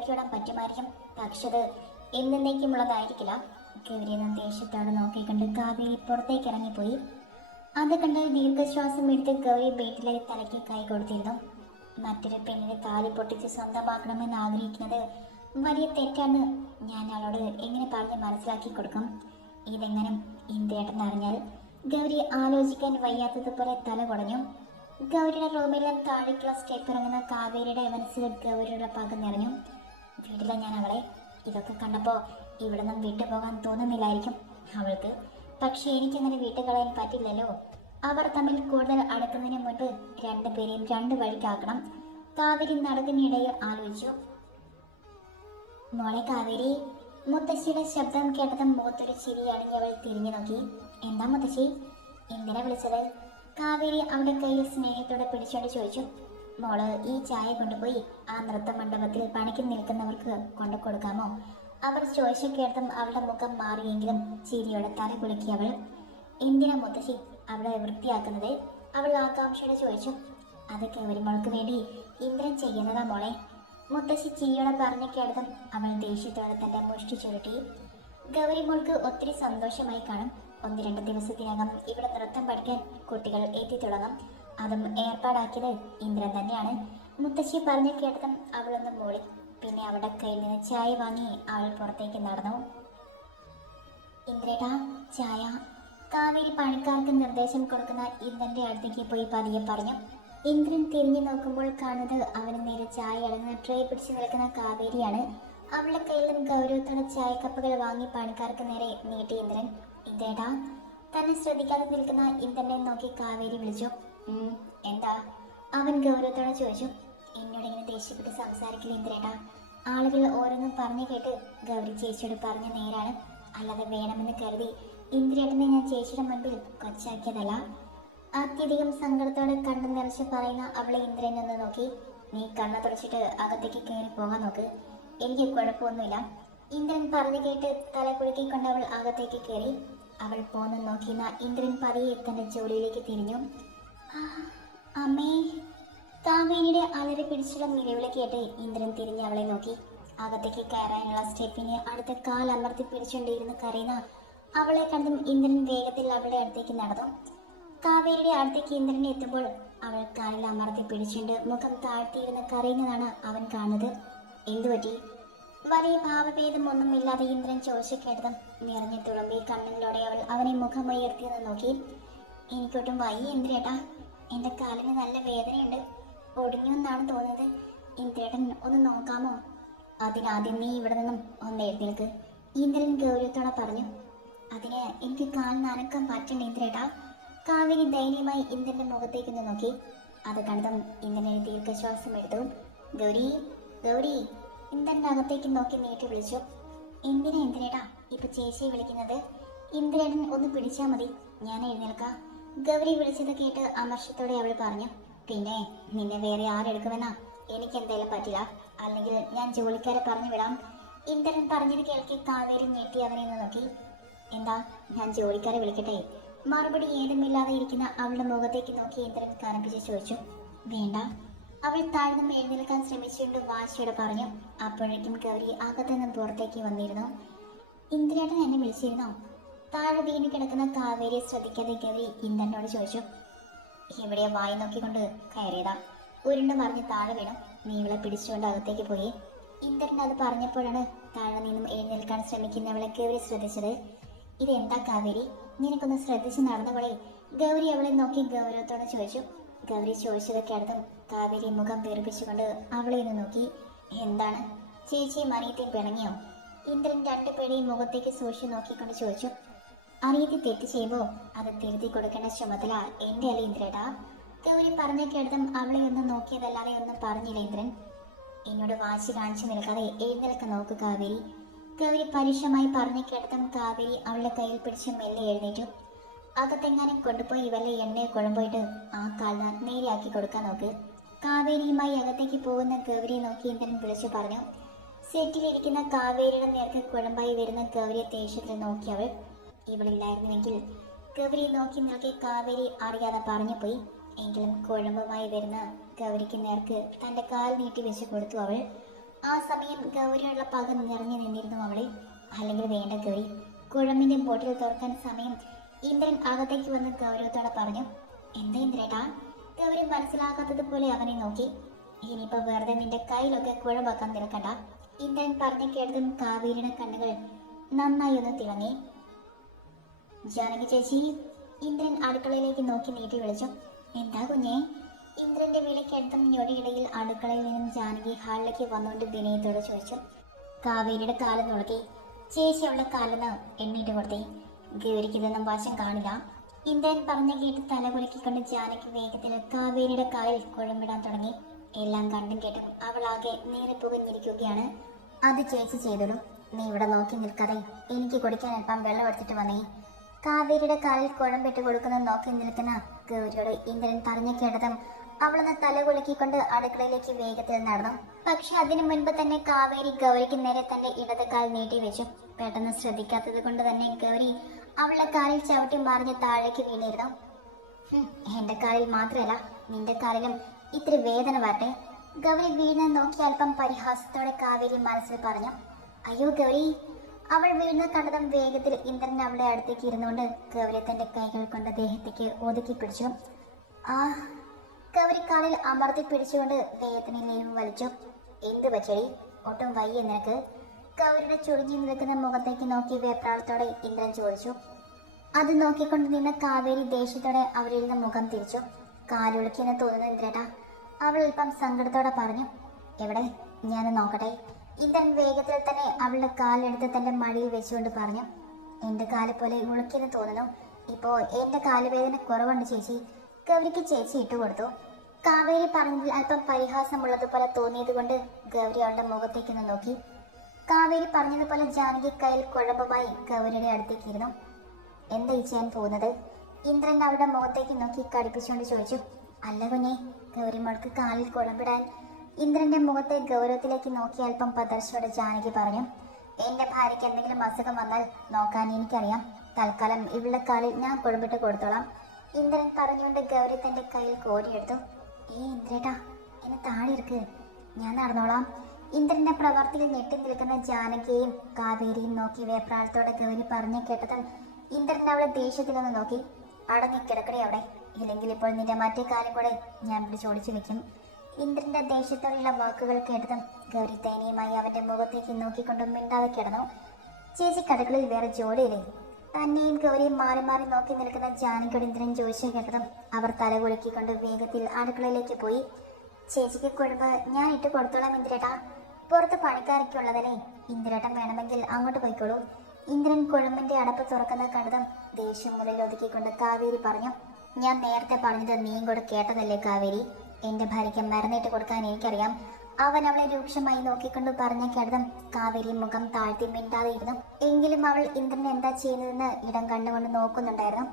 ഇറക്കിവിടാൻ പറ്റുമായിരിക്കും. പക്ഷെ അത് എന്നേക്കുമുള്ളതായിരിക്കില്ല. ഗൗരി എന്ന ദേഷ്യത്തോടെ നോക്കിക്കണ്ട് കാവേരി പുറത്തേക്ക് ഇറങ്ങിപ്പോയി. അത് കണ്ട് ദീർഘശ്വാസം എടുത്ത് ഗൗരി ബെഡിലെ തലയ്ക്ക് കൈ കൊടുത്തിരുന്നു. മറ്റൊരു പെണ്ണിനെ താലി പൊട്ടിച്ച് സ്വന്തമാക്കണമെന്ന് ആഗ്രഹിക്കുന്നത് വലിയ തെറ്റാണ്. ഞാൻ അവളോട് എങ്ങനെ പറഞ്ഞ് മനസ്സിലാക്കി കൊടുക്കും? ഇതെങ്ങനെ ഇന്ത്യയേട്ടൻ അറിഞ്ഞാൽ? ഗൗരി ആലോചിക്കാൻ വയ്യാത്തതുപോലെ തല കുടഞ്ഞു. ഗൗരിയുടെ റൂമിലെ താഴേക്കുള്ള സ്റ്റെപ്പ് ഇറങ്ങുന്ന കാവേരിയുടെ മനസ്സിൽ ഗൗരിയുടെ പക നിറഞ്ഞു. വീട്ടിലെ ഞാൻ അവളെ ഇതൊക്കെ കണ്ടപ്പോൾ ഇവിടെ നിന്നും വിട്ടുപോകാൻ തോന്നുന്നില്ലായിരിക്കും അവൾക്ക്. പക്ഷെ എനിക്കങ്ങനെ വിട്ടുകളയാൻ പറ്റില്ലല്ലോ. അവർ തമ്മിൽ കൂടുതൽ അടുക്കുന്നതിന് മുൻപ് രണ്ടുപേരെയും രണ്ട് വഴിക്കാക്കണം. കാവേരി നടക്കിനിടയിൽ ആലോചിച്ചു. മോളെ കാവേരി. മുത്തശ്ശിയുടെ ശബ്ദം കേട്ടതും മുഖത്തൊരു ചിരി അണിഞ്ഞവൾ തിരിഞ്ഞു നോക്കി. എന്താ മുത്തശ്ശി, എന്തിനാ വിളിച്ചത്? കാവേരി അവളുടെ കയ്യിൽ സ്നേഹത്തോടെ പിടിച്ചോണ്ട് ചോദിച്ചു. മോള് ഈ ചായ കൊണ്ടുപോയി ആ നൃത്ത മണ്ഡപത്തിൽ പണിക്ക് നിൽക്കുന്നവർക്ക് കൊണ്ടു കൊടുക്കാമോ? അവർ ചോദിച്ചു കേട്ടതും അവളുടെ മുഖം മാറിയെങ്കിലും ചിരിയോടെ തല കുലുക്കി അവൾ. എന്തിനാ മുത്തശ്ശി അവളെ വൃത്തിയാക്കുന്നത്? അവൾ ആകാംക്ഷയോടെ ചോദിച്ചു. അതൊക്കെ ഒരു മോൾക്ക് വേണ്ടി ഇന്ദ്രൻ ചെയ്യുന്നതാ മോളെ. മുത്തശ്ശി ചിരിയോടെ പറഞ്ഞു കേട്ടതും അവൾ ദേഷ്യത്തോടെ തന്റെ മുഷ്ടി ചുരുട്ടി. ഗൗരി മോൾക്ക് ഒത്തിരി സന്തോഷമായി കാണും. 1-2 ദിവസത്തിനകം ഇവിടെ നൃത്തം പഠിക്കാൻ കുട്ടികൾ എത്തിത്തുടങ്ങും. അതും ഏർപ്പാടാക്കിയത് ഇന്ദ്രൻ തന്നെയാണ്. മുത്തശ്ശി പറഞ്ഞു കേട്ടതും അവളൊന്ന് മൂളി. പിന്നെ അവളുടെ കയ്യിൽ നിന്ന് ചായ വാങ്ങി അവൾ പുറത്തേക്ക് നടന്നു. ഇന്ദ്രേട്ടാ ചായ. കാവേരി പണിക്കാർക്ക് നിർദ്ദേശം കൊടുക്കുന്ന ഇന്ദ്രന്റെ അടുത്തേക്ക് പോയി പതിയെ പറഞ്ഞു. ഇന്ദ്രൻ തിരിഞ്ഞു നോക്കുമ്പോൾ കാണുന്നത് അവന് നേരെ ചായ അടങ്ങുന്ന ട്രേ പിടിച്ചു നിൽക്കുന്ന കാവേരിയാണ്. അവളുടെ കയ്യിലും ഗൗരവത്തോടെ ചായക്കപ്പുകൾ വാങ്ങി പണിക്കാർക്ക് നേരെ നീട്ടി ഇന്ദ്രൻ. ഇന്ദ്രേട്ടാ. തന്നെ ശ്രദ്ധിക്കാതെ നിൽക്കുന്ന ഇന്ദ്രനെ നോക്കി കാവേരി വിളിച്ചു. എന്താ? അവൻ ഗൗരവത്തോടെ ചോദിച്ചു. എന്നോട് ഇങ്ങനെ ദേഷ്യപ്പെട്ട് സംസാരിക്കില്ല ഇന്ദ്രേട്ടാ. ആളുകൾ ഓരോന്നും പറഞ്ഞു കേട്ട് ഗൗരി ചേച്ചിയോട് പറഞ്ഞ നേരാണ്. അല്ലാതെ വേണമെന്ന് കരുതി ഇന്ദ്രേട്ടനെ ഞാൻ ചേച്ചിയുടെ മുൻപിൽ കൊച്ചാക്കിയതല്ല. അത്യധികം സങ്കടത്തോടെ കണ്ണു നിറച്ച് പറയുന്ന അവളെ ഇന്ദ്രൻ ഒന്ന് നോക്കി. നീ കണ്ണു തുടച്ചിട്ട് അകത്തേക്ക് കയറി പോകാൻ നോക്ക്, എനിക്ക് കുഴപ്പമൊന്നുമില്ല. ഇന്ദ്രൻ പറഞ്ഞു കേട്ട് തല കുലുക്കിക്കൊണ്ട് അവൾ അകത്തേക്ക് കയറി. അവൾ പോന്നു നോക്കിയെന്ന ഇന്ദ്രൻ പതിയെ തന്റെ ജോലിയിലേക്ക് തിരിഞ്ഞു. അമ്മേ. കാവേരിയുടെ അലറി പിടിച്ചുള്ള നിലവിളി കേട്ട് ഇന്ദ്രൻ തിരിഞ്ഞ് അവളെ നോക്കി. അകത്തേക്ക് കയറാനുള്ള സ്റ്റെപ്പിന് അടുത്ത കാൽ അമർത്തി പിടിച്ചുകൊണ്ടിരുന്ന് കരയുന്ന അവളെ കണ്ടും ഇന്ദ്രൻ വേഗത്തിൽ അവളുടെ അടുത്തേക്ക് നടന്നു. കാവേരിയുടെ അടുത്തേക്ക് ഇന്ദ്രൻ എത്തുമ്പോൾ അവൾ കാലിൽ അമർത്തി പിടിച്ചുകൊണ്ട് മുഖം താഴ്ത്തിയിരുന്ന് കരയുന്നതാണ് അവൻ കാണുന്നത്. എന്തുപറ്റി? വലിയ ഭാവഭേദമൊന്നും ഇല്ലാതെ ഇന്ദ്രൻ ചോദിച്ചു കേട്ടതും നിറഞ്ഞു തുളുമ്പി കണ്ണുകളോടെ അവൾ അവനെ മുഖമുയർത്തിയെന്ന് നോക്കി. എനിക്കൊട്ടും വയ്യ ഇന്ദ്രേട്ടാ, എന്റെ കാലിന് നല്ല വേദനയുണ്ട്, ഒടിഞ്ഞു എന്നാണ് തോന്നുന്നത്. ഇന്ദ്രേട്ടൻ ഒന്ന് നോക്കാമോ? അതിനാദ്യം നീ ഇവിടെ നിന്നും ഒന്ന് എഴുന്നേൽക്ക്, ഇന്ദ്രൻ ഗൗരവത്തോടെ പറഞ്ഞു. അതിന് എനിക്ക് കാൽ നനക്കാൻ പറ്റണ്ട ഇന്ദ്രേട്ടാ. കാവേരി ദയനീയമായി ഇന്ദ്രന്റെ മുഖത്തേക്കൊന്ന് നോക്കി. അത് കണ്ടതും ഇന്ദ്രനെ ദീർഘശ്വാസം എടുത്തു. ഗൗരി, ഗൗരി. ഇന്ദ്രന്റെ അകത്തേക്ക് നോക്കി നീട്ടി വിളിച്ചു. എന്തിനാ ഇന്ദ്രേട്ടാ ഇപ്പൊ ചേച്ചിയെ വിളിക്കുന്നത്? ഇന്ദ്രേട്ടൻ ഒന്ന് പിടിച്ചാൽ മതി, ഞാൻ എഴുന്നേൽക്കാം. ഗൗരി വിളിച്ചത് കേട്ട് അമർഷത്തോടെ അവൾ പറഞ്ഞു. പിന്നെ നിന്നെ വേറെ ആരെടുക്കുമെന്നാ? എനിക്ക് എന്തായാലും പറ്റില്ല, അല്ലെങ്കിൽ ഞാൻ ജോലിക്കാരെ പറഞ്ഞു വിടാം. ഇന്ദ്രൻ പറഞ്ഞത് കേൾക്കി കാവേരി ഞെട്ടി അവനെ ഒന്ന് നോക്കി. എന്താ, ഞാൻ ജോലിക്കാരെ വിളിക്കട്ടെ? മറുപടി ഏതുമില്ലാതെ ഇരിക്കുന്ന അവളുടെ മുഖത്തേക്ക് നോക്കി ഇന്ദ്രൻ കനപ്പിച്ച് ചോദിച്ചു. വേണ്ട. അവൾ താഴ്ന്നും എഴുന്നേൽക്കാൻ ശ്രമിച്ചുകൊണ്ട് വാശിയോടെ പറഞ്ഞു. അപ്പോഴേക്കും ഗൗരി അകത്തുനിന്നും പുറത്തേക്ക് വന്നിരുന്നു. ഇന്ദ്രേട്ടൻ എന്നെ വിളിച്ചിരുന്നോ? താഴെ വീണ് കിടക്കുന്ന കാവേരിയെ ശ്രദ്ധിക്കാതെ ഗൗരി ഇന്ദ്രനോട് ചോദിച്ചു. ഇവിടെ വായി നോക്കിക്കൊണ്ട് കയറിയതാ, ഉരുണ്ട് മറിഞ്ഞ് താഴെ വീണു, നീ ഇവളെ പിടിച്ചുകൊണ്ട് അകത്തേക്ക് പോയി. ഇന്ദ്രൻ അത് പറഞ്ഞപ്പോഴാണ് താഴെ നിന്നും എഴുന്നേൽക്കാൻ ശ്രമിക്കുന്നവളെ ഗൗരി ശ്രദ്ധിച്ചത്. ഇതെന്താ കാവേരി, നിനക്കൊന്ന് ശ്രദ്ധിച്ച് നടന്നവളെ? ഗൗരി അവളെ നോക്കി ഗൗരവത്തോടെ ചോദിച്ചു. ഗൗരി ചോദിച്ചതൊക്കെ അടുത്തും കാവേരി മുഖം വീർപ്പിച്ചുകൊണ്ട് അവളെ ഒന്ന് നോക്കി. എന്താണ്, ചേച്ചിയും അനിയത്തിയും പിണങ്ങിയോ? ഇന്ദ്രൻ രണ്ടുപേരെയും മുഖത്തേക്ക് സൂക്ഷിച്ചു നോക്കിക്കൊണ്ട് ചോദിച്ചു. അനിയത്തി തെറ്റ് ചെയ്യുമ്പോൾ അത് തിരുത്തി കൊടുക്കേണ്ട ചുമതല എന്റെ അല്ല ഇന്ദ്രേട്ടാ. ഗൗരി പറഞ്ഞേക്കെടുത്തും അവളെ ഒന്ന് നോക്കിയതല്ലാതെ ഒന്നും പറഞ്ഞില്ല ഇന്ദ്രൻ. എന്നോട് വാശി കാണിച്ചു നിൽക്കാതെ എഴുന്നേൽക്കാൻ നോക്ക് കാവേരി. ഗൗരി പരുഷമായി പറഞ്ഞേക്കെടുത്തും കാവേരി അവളുടെ കയ്യിൽ പിടിച്ച് മെല്ലെ എഴുന്നേറ്റു. അകത്തെങ്ങാനും കൊണ്ടുപോയി വല്ല എണ്ണയെ കുഴമ്പോയിട്ട് ആ കാലിന് നേരെയാക്കി കൊടുക്കാൻ നോക്ക്. കാവേരിയുമായി അകത്തേക്ക് പോകുന്ന ഗൗരിയെ നോക്കി ഇന്ദ്രൻ വിളിച്ചു പറഞ്ഞു. സെറ്റിലിരിക്കുന്ന കാവേരിയുടെ നേർക്ക് കുഴമ്പായി വരുന്ന ഗൗരിയെ ദേഷ്യത്തിൽ നോക്കിയവൾ. ഇവളില്ലായിരുന്നുവെങ്കിൽ ഗൗരിയെ നോക്കി നിൽക്കി കാവേരി അറിയാതെ പറഞ്ഞു പോയി. എങ്കിലും കുഴമ്പുമായി വരുന്ന ഗൗരിക്ക് നേർക്ക് തന്റെ കാൽ നീട്ടി വെച്ച് കൊടുത്തു അവൾ. ആ സമയം ഗൗരിയുള്ള പക നിറഞ്ഞു നിന്നിരുന്നു അവളിൽ. അല്ലെങ്കിൽ വേണ്ട ഗൗരി, കുഴമ്പിന്റെ ബോട്ടിൽ തുറക്കാൻ സമയം. ഇന്ദ്രൻ അകത്തേക്ക് വന്ന് ഗൗരവത്തോടെ പറഞ്ഞു. എന്താ ഇന്ദ്രേട്ടാ? ഗൗരി മനസ്സിലാക്കാത്തതുപോലെ അവനെ നോക്കി. ഇനിയിപ്പോ വെറുതെ നിന്റെ കയ്യിലൊക്കെ കുഴമ്പാക്കാൻ നിൽക്കണ്ട. ഇന്ദ്രൻ പറഞ്ഞു കേട്ടതും കാവേരിയുടെ കണ്ണുകൾ നന്നായി ഒന്ന് തിളങ്ങി. ജാനകി ചേച്ചി. ഇന്ദ്രൻ അടുക്കളയിലേക്ക് നോക്കി നീട്ടി വിളിച്ചു. എന്താ കുഞ്ഞേ? ഇന്ദ്രന്റെ വിളിക്കെടുത്തും ഞൊടിയിടയിൽ അടുക്കളയിൽ നിന്നും ജാനകി ഹാളിലേക്ക് വന്നുകൊണ്ട് വിനയത്തോട് ചോദിച്ചു. കാവേരിയുടെ കാലം നോക്കി. ചേച്ചി അവളുടെ കാലെന്ന് എണ്ണീട്ട് കൊടുത്തേ. ഗൗരിക്ക് ഇതൊന്നും വശം കാണില്ല. ഇന്ദ്രൻ പറഞ്ഞു കേട്ട് തല കുലുക്കിക്കൊണ്ട് ജാനകി വേഗത്തിൽ കാവേരിയുടെ കാലിൽ കുഴമ്പിടാൻ തുടങ്ങി. എല്ലാം കണ്ടും കേട്ടും അവളാകെ നീറിപ്പുകഞ്ഞിരിക്കുകയാണ്. അത് ചേച്ചി ചെയ്തോളൂ, നീ ഇവിടെ നോക്കി നിൽക്കാതെ എനിക്ക് കുടിക്കാൻ അല്പം വെള്ളം എടുത്തിട്ട് വന്നേ. കാവേരിയുടെ കാലിൽ കുഴമ്പിട്ട് കൊടുക്കുന്നത് നോക്കി നിൽക്കുന്ന ഗൗരിയോട് ഇന്ദ്രൻ പറഞ്ഞു കേട്ടതും അവളൊന്ന് തല കുലുക്കിക്കൊണ്ട് അടുക്കളയിലേക്ക് വേഗത്തിൽ നടന്നു. പക്ഷെ അതിനു മുൻപ് തന്നെ കാവേരി ഗൗരിക്ക് നേരെ തന്റെ ഇടത് കാൽ നീട്ടി വെച്ചു. പെട്ടെന്ന് ശ്രദ്ധിക്കാത്തത് കൊണ്ട് തന്നെ ഗൗരി അവളുടെ കാലിൽ ചവിട്ടി മറിഞ്ഞ് താഴേക്ക് വീണിരുന്നു. എന്റെ കാലിൽ മാത്രമല്ല, നിന്റെ കാലിലും ഇത്തിരി വേദന വരട്ടെ. ഗൗരി വീഴുന്നത് നോക്കി അല്പം പരിഹാസത്തോടെ കാവേരി മനസ്സിൽ പറഞ്ഞു. അയ്യോ ഗൗരി. അവൾ വീഴുന്നത് കണ്ടതും വേഗത്തിൽ ഇന്ദ്രൻ അവളുടെ അടുത്തേക്ക് ഇരുന്നുകൊണ്ട് ഗൗരി തന്റെ കൈകൾ കൊണ്ട് ദേഹത്തേക്ക് ഒതുക്കി പിടിച്ചു. ആ ഗൗരി കാലിൽ അമർത്തി പിടിച്ചുകൊണ്ട് വേദനയിലേയും വലിച്ചു. എന്ത് പച്ചടി? ഒട്ടും വയ്യ നിനക്ക്? ഗൗരിയുടെ ചുരുങ്ങി നിൽക്കുന്ന മുഖത്തേക്ക് നോക്കി വെപ്രാളത്തോടെ ഇന്ദ്രൻ ചോദിച്ചു. അത് നോക്കിക്കൊണ്ട് നിന്ന കാവേരി ദേഷ്യത്തോടെ അവരിൽ നിന്ന് മുഖം തിരിച്ചു. കാലുളിക്കെന്ന് തോന്നുന്നു ഇന്ദ്രേട്ടാ, അവൾ അല്പം സങ്കടത്തോടെ പറഞ്ഞു. എവിടെ? ഞാൻ നോക്കട്ടെ. ഇന്ദ്രൻ വേഗത്തിൽ തന്നെ അവളുടെ കാലെടുത്ത് തന്റെ മടിയിൽ വെച്ചുകൊണ്ട് പറഞ്ഞു. എന്റെ കാല് പോലെ ഉളുക്കിയെന്ന് തോന്നുന്നു. ഇപ്പോ എന്റെ കാലുവേദന കുറവുണ്ട് ചേച്ചി. ഗൗരിക്ക് ചേച്ചി ഇട്ടുകൊടുത്തു. കാവേരി പറഞ്ഞതിൽ അല്പം പരിഹാസമുള്ളതുപോലെ തോന്നിയത് കൊണ്ട് ഗൗരി അവളുടെ മുഖത്തേക്കൊന്ന് നോക്കി. കാവേരി പറഞ്ഞതുപോലെ ജാനകി കയ്യിൽ കുഴമ്പുമായി ഗൗരിയുടെ അടുത്തേക്ക് ഇരുന്നു. എന്താ ഈ ചെയ്യാൻ പോകുന്നത്? ഇന്ദ്രൻ അവളുടെ മുഖത്തേക്ക് നോക്കി കടുപ്പിച്ചുകൊണ്ട് ചോദിച്ചു. അല്ല കുഞ്ഞെ, ഗൗരി മോൾക്ക് കാലിൽ കുഴമ്പിടാൻ. ഇന്ദ്രന്റെ മുഖത്തെ ഗൗരവത്തിലേക്ക് നോക്കി അല്പം പതർച്ചയോടെ ജാനകി പറഞ്ഞു. എന്റെ ഭാര്യയ്ക്ക് എന്തെങ്കിലും അസുഖം വന്നാൽ നോക്കാൻ എനിക്കറിയാം. തൽക്കാലം ഇവളുടെ കാലിൽ ഞാൻ കുഴമ്പിട്ട് കൊടുത്തോളാം. ഇന്ദ്രൻ പറഞ്ഞുകൊണ്ട് ഗൗരി തന്റെ കയ്യിൽ കോരിയെടുത്തു. ഇന്ദ്രേട്ടാ, എന്നെ താഴെ ഇരിക്ക്, ഞാൻ നടന്നോളാം. ഇന്ദ്രന്റെ പ്രവർത്തിയിൽ ഞെട്ടി നിൽക്കുന്ന ജാനകിയെയും കാവേരിയും നോക്കി വേപ്രാളത്തോടെ ഗൗരി പറഞ്ഞു കേട്ടതും ഇന്ദ്രൻ അവളെ ദേഷ്യത്തിലൊന്ന് നോക്കി. അടങ്ങിക്കിടക്കടേ അവിടെ, ഇല്ലെങ്കിൽ ഇപ്പോൾ നിന്റെ മറ്റേ കാലം കൂടെ ഞാൻ പിടിച്ചോടിച്ചു വെക്കും. ഇന്ദ്രന്റെ ദേഷ്യത്തോടെയുള്ള വാക്കുകൾ കേട്ടതും ഗൗരി ദയനീയമായി അവന്റെ മുഖത്തേക്ക് നോക്കിക്കൊണ്ട് മിണ്ടാതെ കിടന്നു. ചേച്ചി കടകളിൽ വേറെ ജോലിയില്ലേ? തന്നെയും ഗൗരിയും മാറി മാറി നോക്കി നിൽക്കുന്ന ജാനകിയോട് ഇന്ദ്രൻ ചോദിച്ചു കേട്ടതും അവർ തല കുലുക്കിക്കൊണ്ട് വേഗത്തിൽ അടുക്കളയിലേക്ക് പോയി. ചേച്ചിക്ക് കുഴമ്പ് ഞാൻ ഇട്ട് കൊടുത്തോളാം ഇന്ദ്രേട്ടാ. പുറത്ത് പണിക്കാരൊക്കെയുള്ളതല്ലേ, ഇന്ദ്രേട്ടൻ വേണമെങ്കിൽ അങ്ങോട്ട് പോയിക്കോളൂ. ഇന്ദ്രൻ കുഴമ്പിന്റെ അടപ്പ് തുറക്കുന്നത് കണ്ടതും ദേഷ്യം മുതൽ ഒതുക്കിക്കൊണ്ട് കാവേരി പറഞ്ഞു. ഞാൻ നേരത്തെ പറഞ്ഞത് നീയും കൂടെ കേട്ടതല്ലേ കാവേരി? എന്റെ ഭാര്യയ്ക്ക് മരുന്നിട്ട് കൊടുക്കാൻ എനിക്കറിയാം. അവൻ അവളെ രൂക്ഷമായി നോക്കിക്കൊണ്ട് പറഞ്ഞ കേട്ടതും കാവേരി മുഖം താഴ്ത്തി മിണ്ടാതെ ഇരുന്നു. എങ്കിലും അവൾ ഇന്ദ്രൻ എന്താ ചെയ്യുന്നതെന്ന് ഇടം കണ്ടുകൊണ്ട് നോക്കുന്നുണ്ടായിരുന്നു.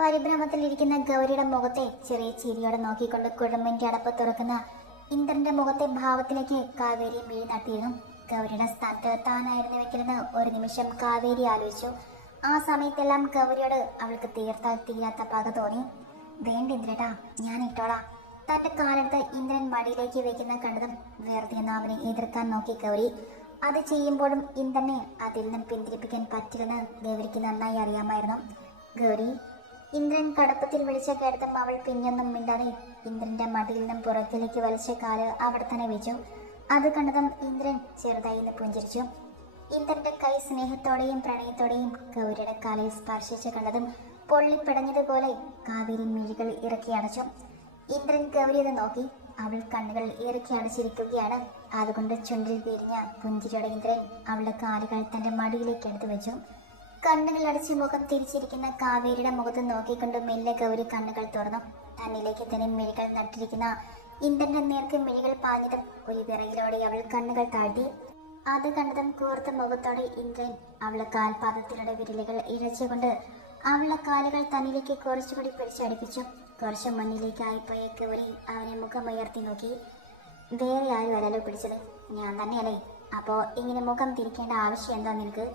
പരിഭ്രമത്തിലിരിക്കുന്ന ഗൗരിയുടെ മുഖത്തെ ചെറിയ ചിരിയോടെ നോക്കിക്കൊണ്ട് കുഴമ്പിന്റെ അടപ്പ് തുറക്കുന്ന ഇന്ദ്രന്റെ മുഖത്തെ ഭാവത്തിലേക്ക് കാവേരി മിഴി നട്ടിരുന്നു. ഗൗരിയുടെ സ്ഥാനത്ത് താനായിരുന്നുവെങ്കിലെന്ന് ഒരു നിമിഷം കാവേരി ആലോചിച്ചു. ആ സമയത്തെല്ലാം ഗൗരിയോട് അവൾക്ക് തീർത്താൽ തീരാത്ത പക തോന്നി. വേണ്ട ഇന്ദ്രേട്ടാ, ഞാൻ ഇട്ടോളാം. തന്റെ കാലെടുത്ത് ഇന്ദ്രൻ മടിയിലേക്ക് വെക്കുന്ന കണ്ടതും വെറുതെ അവനെ എതിർക്കാൻ നോക്കി ഗൗരി. അത് ചെയ്യുമ്പോഴും ഇന്ദ്രനെ അതിൽ നിന്നും പിന്തിരിപ്പിക്കാൻ പറ്റില്ലെന്ന് ഗൗരിക്ക് നന്നായി അറിയാമായിരുന്നു. ഗൗരി. ഇന്ദ്രൻ കടപ്പത്തിൽ വിളിച്ച കേട്ടതും അവൾ പിന്നൊന്നും മിണ്ടാതെ ഇന്ദ്രന്റെ മടിയിൽ നിന്നും പുറത്തിലേക്ക് വലിച്ച കാല് അവിടെ തന്നെ വെച്ചു. അത് കണ്ടതും ഇന്ദ്രൻ ചെറുതായി പുഞ്ചിരിച്ചു. ഇന്ദ്രന്റെ കൈ സ്നേഹത്തോടെയും പ്രണയത്തോടെയും ഗൗരിയുടെ കാലിൽ സ്പർശിച്ച് കണ്ടതും പൊള്ളിപ്പിടഞ്ഞതുപോലെ കാവേരി മിഴികൾ ഇറക്കി അടച്ചു. ഇന്ദ്രൻ ഗൗരിയെ നോക്കി. അവൾ കണ്ണുകൾ ഇറക്കി അടച്ചിരിക്കുകയാണ്. അതുകൊണ്ട് ചുണ്ടിൽ വിരിഞ്ഞ പുഞ്ചിരിയോടെ ഇന്ദ്രൻ അവളുടെ കാലുകൾ തന്റെ മടിയിലേക്ക് എടുത്തു വെച്ചു. കണ്ണുകൾ അടച്ച് മുഖം തിരിച്ചിരിക്കുന്ന കാവേരിയുടെ മുഖത്ത് നോക്കിക്കൊണ്ട് മെല്ലെ ഗൗരി കണ്ണുകൾ തുറന്നു. തന്നിലേക്ക് തന്നെ മിഴികൾ നട്ടിരിക്കുന്ന ഇന്ദ്രന്റെ നേർക്ക് മിഴികൾ പാഞ്ഞതും ഒരു വിറയിലോടെ അവൾ കണ്ണുകൾ താഴ്ത്തി. അത് കണ്ടതും കൂർത്ത മുഖത്തോടെ ഇന്ദ്രൻ അവളുടെ കാൽപാദത്തിലൂടെ വിരലുകൾ ഇഴച്ചുകൊണ്ട് അവളുടെ കാലുകൾ തന്നിലേക്ക് കുറച്ചുകൂടി പിടിച്ചടിപ്പിച്ചു. കുറച്ച് മുന്നിലേക്കായിപ്പോയ ഗൗരി അവനെ മുഖമുയർത്തി നോക്കി. വേറെ ആരും അല്ലല്ലോ പിടിച്ചത്, ഞാൻ തന്നെയല്ലേ? അപ്പോ ഇങ്ങനെ മുഖം തിരിക്കേണ്ട ആവശ്യം എന്താ നിനക്ക്?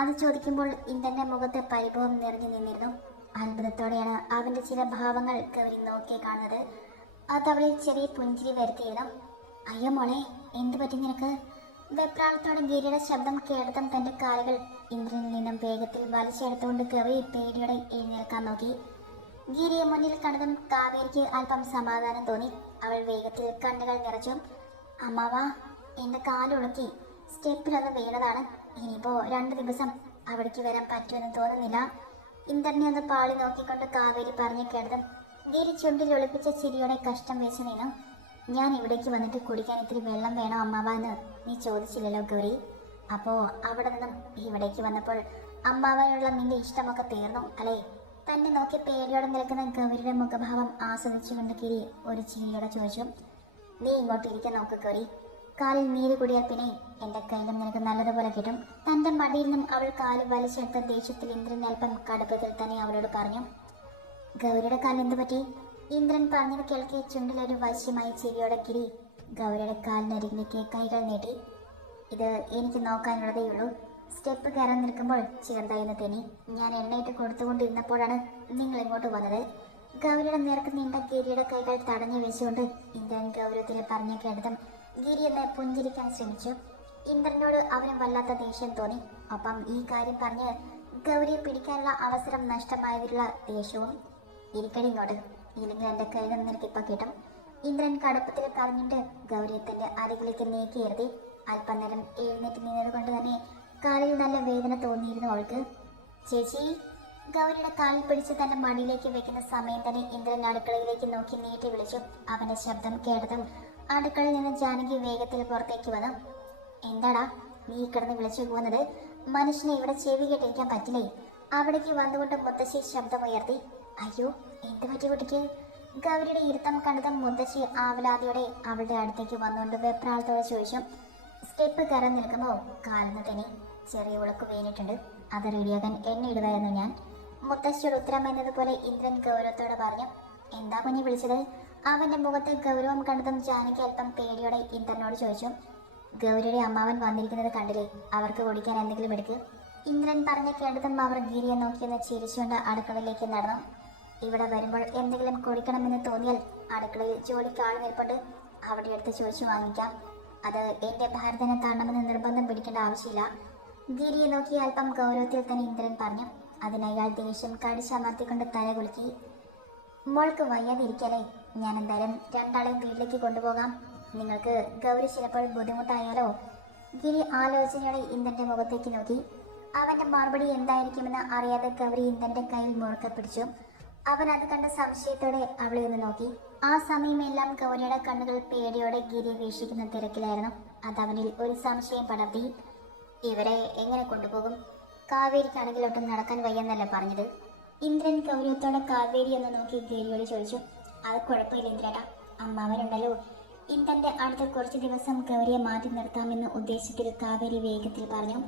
അത് ചോദിക്കുമ്പോൾ ഇന്ദ്രന്റെ മുഖത്തെ പരിഭവം നിറഞ്ഞു നിന്നിരുന്നു. അത്ഭുതത്തോടെയാണ് അവന്റെ ചില ഭാവങ്ങൾ ഗൗരി നോക്കി കാണുന്നത്. അത് അവളിൽ ചെറിയ പുഞ്ചിരി വരുത്തിയിരുന്നു. അയ്യോ മോളെ, എന്തു പറ്റി നിനക്ക്? വെപ്രാളത്തോടെ ഗിരിയുടെ ശബ്ദം കേട്ടതും തന്റെ കാലുകൾ ഇന്ദ്രനിൽ നിന്നും വേഗത്തിൽ വലിച്ചെടുത്തുകൊണ്ട് ഗൗരി പേടിയോടെ എഴുന്നേൽക്കാൻ നോക്കി. ഗിരിയെ മുന്നിൽ കണ്ടതും കാവേരിക്ക് അല്പം സമാധാനം തോന്നി. അവൾ വേഗത്തിൽ കണ്ണുകൾ നിറച്ചു. അമ്മാവാ, എന്റെ കാലുളുക്കി സ്റ്റെപ്പിലൊന്ന് വീണതാണ്. ഇനിയിപ്പോ 2 ദിവസം അവിടേക്ക് വരാൻ പറ്റുമെന്ന് തോന്നുന്നില്ല. ഇന്ദ്രനെ ഒന്ന് പാളി നോക്കിക്കൊണ്ട് കാവേരി പറഞ്ഞു കേട്ടതും ഗിരി ചുണ്ടിൽ ഒളിപ്പിച്ച ചിരിയോടെ കഷ്ടം വെച്ച് നിന്നു. ഞാൻ ഇവിടേക്ക് വന്നിട്ട് കുടിക്കാൻ ഇത്തിരി വെള്ളം വേണോ അമ്മാവ എന്ന് നീ ചോദിച്ചില്ലല്ലോ ഗൗരി. അപ്പോ അവിടെ നിന്നും ഇവിടേക്ക് വന്നപ്പോൾ അമ്മാവനുള്ള നിന്റെ ഇഷ്ടമൊക്കെ തീർന്നു അല്ലേ? തന്നെ നോക്കി പേടിയോടെ നിൽക്കുന്ന ഗൗരിയുടെ മുഖഭാവം ആസ്വദിച്ചുകൊണ്ട് ഗിരി ഒരു ചിരിയോടെ ചോദിച്ചു. നീ ഇങ്ങോട്ട് ഇരിക്കാൻ നോക്ക് ഗൗരി. കാലിൽ നീര് കൂടിയാൽ പിന്നെ എന്റെ കയ്യിലും നിനക്ക് നല്ലതുപോലെ കിട്ടും. തന്റെ മടിയിൽ നിന്നും അവൾ കാല് വലിച്ചെടുത്ത ദേഷ്യത്തിൽ ഇന്ദ്രൻ അല്പം കടുപ്പത്തിൽ തന്നെ അവളോട് പറഞ്ഞു. ഗൗരിയുടെ കാലിൽ എന്തു പറ്റി? ഇന്ദ്രൻ പറഞ്ഞത് കേൾക്കി ചുണ്ടിലൊരു വശ്യമായി ചിരിയോടെ ഗിരി ഗൗരിയുടെ കാലിനരികിലേക്ക് കൈകൾ നീട്ടി. ഇത് എനിക്ക് നോക്കാനുള്ളതേ ഉള്ളൂ. സ്റ്റെപ്പ് കയറാൻ നിൽക്കുമ്പോൾ ചെറുതായിരുന്നു തെന്നി. ഞാൻ എണ്ണയിട്ട് കൊടുത്തുകൊണ്ടിരുന്നപ്പോഴാണ് നിങ്ങൾ ഇങ്ങോട്ട് വന്നത്. ഗൗരിയുടെ നേർക്ക് നീണ്ട ഗിരിയുടെ കൈകൾ തടഞ്ഞു വെച്ചുകൊണ്ട് ഇന്ദ്രൻ ഗൗരവത്തിൽ പറഞ്ഞു കേട്ടതും ഗിരി എന്നെ പുഞ്ചിരിക്കാൻ ശ്രമിച്ചു. ഇന്ദ്രനോട് അവന് വല്ലാത്ത ദേഷ്യം തോന്നി. ഒപ്പം ഈ കാര്യം പറഞ്ഞ് ഗൗരിയെ പിടിക്കാനുള്ള അവസരം നഷ്ടമായതിലുള്ള ദേഷ്യവും. ഇരിക്കടി ഇങ്ങോട്ട്, ഇല്ലെങ്കിൽ എന്റെ കയ്യിൽ നിന്ന് നിനക്കിപ്പോൾ കിട്ടും. ഇന്ദ്രൻ കടുപ്പത്തിൽ പറഞ്ഞിട്ട് ഗൗരിയെ തന്റെ അരികിലേക്ക് നീക്കിയിരുത്തി. അല്പനേരം എഴുന്നേറ്റ് നിന്നത് കൊണ്ട് തന്നെ കാലിൽ നല്ല വേദന തോന്നിയിരുന്നു അവൾക്ക്. ചേച്ചി, ഗൗരിയുടെ കാലിൽ പിടിച്ച് തന്റെ മടിയിലേക്ക് വെക്കുന്ന സമയം തന്നെ ഇന്ദ്രൻ അടുക്കളയിലേക്ക് നോക്കി നീട്ടി വിളിച്ചു. അവന്റെ ശബ്ദം കേട്ടതും അടുക്കളയിൽ നിന്ന് ജാനകി വേഗത്തിൽ പുറത്തേക്ക് വന്നു. എന്താടാ നീ കിടന്ന് വിളിച്ചു പോകുന്നത്? മനുഷ്യനെ ഇവിടെ ചെവി കേട്ടിരിക്കാൻ പറ്റില്ലേ? അവിടേക്ക് വന്നുകൊണ്ട് മുത്തശ്ശി ശബ്ദമുയർത്തി. അയ്യോ, എന്ത് പറ്റി കുട്ടിക്ക്? ഗൗരിയുടെ ഇരുത്തം കണ്ടതും മുത്തശ്ശി ആവലാതിയോടെ അവളുടെ അടുത്തേക്ക് വന്നുകൊണ്ട് വെപ്രാളത്തോടെ ചോദിച്ചു. സ്റ്റെപ്പ് കയറാൻ നിൽക്കുമ്പോൾ കാലിന് തന്നെ ചെറിയ ഉളക്ക് വീണിട്ടുണ്ട്. അത് റെഡിയാക്കാൻ എണ്ണ ഇടുവായിരുന്നു ഞാൻ. മുത്തശ്ശിയുടെ ഉത്തരം എന്നതുപോലെ ഇന്ദ്രൻ ഗൗരവത്തോടെ പറഞ്ഞു. എന്താ കുഞ്ഞ് വിളിച്ചത്? അവന്റെ മുഖത്ത് ഗൗരവം കണ്ടതും ജാനകി അല്പം പേടിയോടെ ഇന്ദ്രനോട് ചോദിച്ചു. ഗൗരിയുടെ അമ്മാവൻ വന്നിരിക്കുന്നത് കണ്ടില്ലേ? അവർക്ക് കുടിക്കാൻ എന്തെങ്കിലും എടുക്ക്. ഇന്ദ്രൻ പറഞ്ഞ കേട്ടതും അവർ ഗിരിയെ നോക്കിയെന്ന് ചിരിച്ചുകൊണ്ട് അടുക്കളയിലേക്ക് നടന്നു. ഇവിടെ വരുമ്പോൾ എന്തെങ്കിലും കുടിക്കണമെന്ന് തോന്നിയാൽ അടുക്കളയിൽ ജോലിക്ക് ആൾ നിൽപ്പുണ്ട്. അവിടെ എടുത്ത് ചോദിച്ചു വാങ്ങിക്കാം. അത് എന്റെ ഭാരതനെ കാണണമെന്ന് നിർബന്ധം പിടിക്കേണ്ട ആവശ്യമില്ല. ഗിരിയെ നോക്കി അല്പം ഗൗരവത്തിൽ തന്നെ ഇന്ദ്രൻ പറഞ്ഞു. അതിനയാൾ ദേഷ്യം കടിച്ചമർത്തിക്കൊണ്ട് തല കുലുക്കി. മോൾക്ക് വയ്യാതിരിക്കല്ലേ? ഞാൻ എന്തായാലും 2 വീട്ടിലേക്ക് കൊണ്ടുപോകാം. നിങ്ങൾക്ക് ഗൗരി ചിലപ്പോൾ ബുദ്ധിമുട്ടായാലോ? ഗിരി ആലോചനയോടെ ഇന്ദ്രന്റെ മുഖത്തേക്ക് നോക്കി. അവന്റെ മറുപടി എന്തായിരിക്കുമെന്ന് അറിയാതെ ഗൗരി ഇന്ദ്രന്റെ കയ്യിൽ മുറുക്കെ പിടിച്ചു. അവൻ അത് കണ്ട സംശയത്തോടെ അവളെ ഒന്ന് നോക്കി. ആ സമയമെല്ലാം ഗൗരിയുടെ കണ്ണുകൾ പേടിയോടെ ഗിരി വീക്ഷിക്കുന്ന തിരക്കിലായിരുന്നു. അത് അവനിൽ ഒരു സംശയം പടർത്തി. ഇവരെ എങ്ങനെ കൊണ്ടുപോകും? കാവേരിക്കാണെങ്കിൽ ഒട്ടും നടക്കാൻ വയ്യെന്നല്ല പറഞ്ഞത്. ഇന്ദ്രൻ ഗൗരവത്തോടെ കാവേരി എന്ന് നോക്കി ഗിരിയോട് ചോദിച്ചു. അത് കുഴപ്പമില്ല ഇന്ദ്രടാ, അമ്മാവനുണ്ടല്ലോ. ഇന്ദ്രന്റെ അടുത്ത കുറച്ച് ദിവസം ഗൗരിയെ മാറ്റി നിർത്താമെന്ന ഉദ്ദേശത്തിൽ കാവേരി വേഗത്തിൽ പറഞ്ഞു.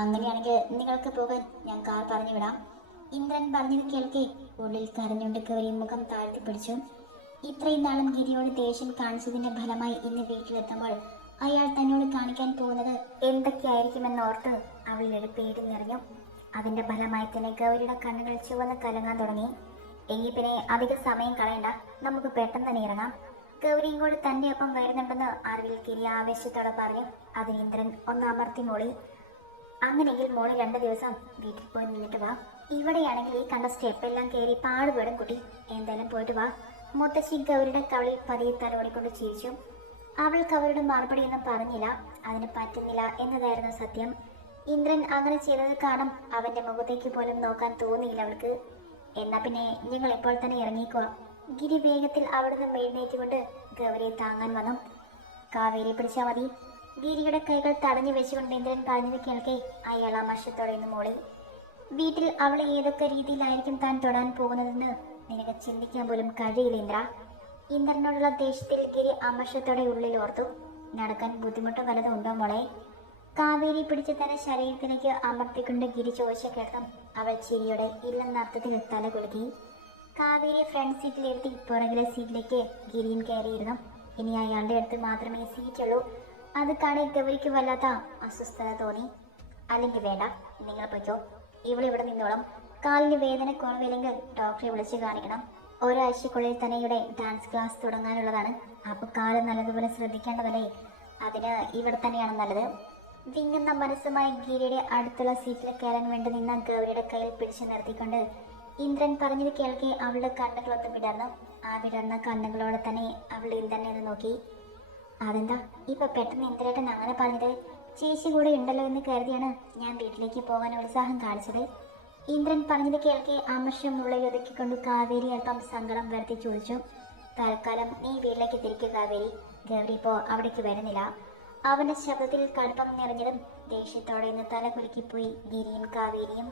അങ്ങനെയാണെങ്കിൽ നിങ്ങൾക്ക് പോകാൻ ഞാൻ കാർ പറഞ്ഞു വിടാം. ഇന്ദ്രൻ പറഞ്ഞത് കേൾക്കെ ഉള്ളിൽ കരഞ്ഞുകൊണ്ട് ഗൗരി മുഖം താഴ്ത്തി പിടിച്ചു. ഇത്രയും നാളും ഗിരിയോട് ദേഷ്യം കാണിച്ചതിന്റെ ഫലമായി ഇന്ന് വീട്ടിലെത്തുമ്പോൾ അയാൾ തന്നോട് കാണിക്കാൻ പോകുന്നത് എന്തൊക്കെയായിരിക്കുമെന്നോർത്ത് അവളിലൊരു പേടി നിറഞ്ഞു. അതിന്റെ ഫലമായി തന്നെ ഗൗരിയുടെ കണ്ണുകൾ ചുവന്ന് കലങ്ങാൻ തുടങ്ങി. എങ്കിൽ പിന്നെ അധിക സമയം കളയണ്ട, നമുക്ക് പെട്ടെന്ന് തന്നെ ഇറങ്ങാം. ഗൗരിയും കൂടി തന്റെ ഒപ്പം വരുന്നുണ്ടെന്ന് അറിവിൽ ഗിരി ആവേശത്തോടെ പറഞ്ഞു. അതിന് ഇന്ദ്രൻ ഒന്ന് അമർത്തി മോളി. അങ്ങനെയെങ്കിൽ മോള് 2 ദിവസം വീട്ടിൽ പോയി നിന്നിട്ട് വാ. ഇവിടെയാണെങ്കിൽ ഈ കണ്ട സ്റ്റെപ്പ് എല്ലാം കയറി പാടുപെടും കുട്ടി. എന്തായാലും പോയിട്ട് വാ. മുത്തശ്ശി ഗൗരിയുടെ കവളിൽ പതിയെ തലോടിക്കൊണ്ട് ചിരിച്ചു. അവൾക്ക് അവരുടെ മറുപടിയൊന്നും പറഞ്ഞില്ല. അതിന് പറ്റുന്നില്ല എന്നതായിരുന്നു സത്യം. ഇന്ദ്രൻ അങ്ങനെ ചെയ്തത് കാണും അവന്റെ മുഖത്തേക്ക് പോലും നോക്കാൻ തോന്നിയില്ല അവൾക്ക്. എന്നാ പിന്നെ ഞങ്ങൾ ഇപ്പോൾ തന്നെ ഇറങ്ങിക്കുക. ഗിരി വേഗത്തിൽ അവിടുന്ന് എഴുന്നേറ്റുകൊണ്ട് ഗൗരിയെ താങ്ങാൻ വന്നു. കാവേരി പിടിച്ചാൽ മതി. ഗിരിയുടെ കൈകൾ തടഞ്ഞു വെച്ചുകൊണ്ട് ഇന്ദ്രൻ പറഞ്ഞത് കേൾക്കെ അയാൾ അമർഷത്തോടെ നിന്ന് മോളി. വീട്ടിൽ അവളെ ഏതൊക്കെ രീതിയിലായിരിക്കും താൻ തൊടാൻ പോകുന്നതെന്ന് നിനക്ക് ചിന്തിക്കാൻ പോലും കഴിയില്ല ഇന്ദ്ര. ഇന്ദ്രനോടുള്ള ദേഷ്യത്തിൽ ഗിരി അമർഷത്തോടെ ഉള്ളിൽ ഓർത്തു. നടക്കാൻ ബുദ്ധിമുട്ട് വല്ലതും ഉണ്ടോ മോളെ? കാവേരി പിടിച്ച് തന്നെ ശരീരത്തിലേക്ക് അമർത്തിക്കൊണ്ട് ഗിരി ചോദിച്ച കേൾക്കാം അവൾ ചിരിയോടെ ഇല്ലെന്നർത്ഥത്തിൽ തല കുലുക്കി. കാവേരിയെ ഫ്രണ്ട് സീറ്റിലിരുത്തി പുറകിലെ സീറ്റിലേക്ക് ഗിരിയും കയറിയിരുന്നു. ഇനി അയാളുടെ അടുത്ത് മാത്രമേ സീറ്റുള്ളൂ. അത് കാണാൻ ഗൗരിക്ക് വല്ലാത്ത അസ്വസ്ഥത തോന്നി. അല്ലെങ്കിൽ വേണ്ട, നിങ്ങൾ പൊയ്ക്കോ, ഇവളിവിടെ നിന്നോളം. കാലിന് വേദന കുറവില്ലെങ്കിൽ ഡോക്ടറെ വിളിച്ച് കാണിക്കണം. ഒരാഴ്ചക്കുള്ളിൽ തന്നെ ഇവിടെ ഡാൻസ് ക്ലാസ് തുടങ്ങാനുള്ളതാണ്. അപ്പോൾ കാല് നല്ലതുപോലെ ശ്രദ്ധിക്കേണ്ടതല്ലേ? അതിന് ഇവിടെ തന്നെയാണ് നല്ലത്. വിങ്ങുന്ന മനസ്സുമായി ഗിരിയുടെ അടുത്തുള്ള സീറ്റിൽ കയറാൻ വേണ്ടി നിന്ന ഗൗരിയുടെ കയ്യിൽ പിടിച്ചു നിർത്തിക്കൊണ്ട് ഇന്ദ്രൻ പറഞ്ഞത് കേൾക്കെ അവളുടെ കണ്ണുകളൊത്ത് വിടർന്നു. ആ വിടർന്ന കണ്ണുകളോടെ തന്നെ അവൾ ഇന്ദ്രനെ ഒന്ന് നോക്കി. അതെന്താ ഇപ്പൊ പെട്ടെന്ന് ഇന്ദ്രേട്ടൻ അങ്ങനെ പറഞ്ഞത്? ചേച്ചി കൂടെ ഉണ്ടല്ലോ എന്ന് കരുതിയാണ് ഞാൻ വീട്ടിലേക്ക് പോകാൻ ഉത്സാഹം കാണിച്ചത്. ഇന്ദ്രൻ പറഞ്ഞത് കേൾക്കെ അമർഷം ഉള്ളിൽ ഒതുക്കിക്കൊണ്ട് കാവേരി അല്പം സങ്കടം വരുത്തി ചോദിച്ചു. തൽക്കാലം നീ വീട്ടിലേക്ക് തിരിക്കുക കാവേരി, ഗൗരി ഇപ്പോ അവിടേക്ക് വരുന്നില്ല. അവന്റെ ശബ്ദത്തിൽ കടുപ്പം നിറഞ്ഞതും ദേഷ്യത്തോടെ ഇന്ന് തല കുലുക്കിപ്പോയി ഗിരിയും കാവേരിയും.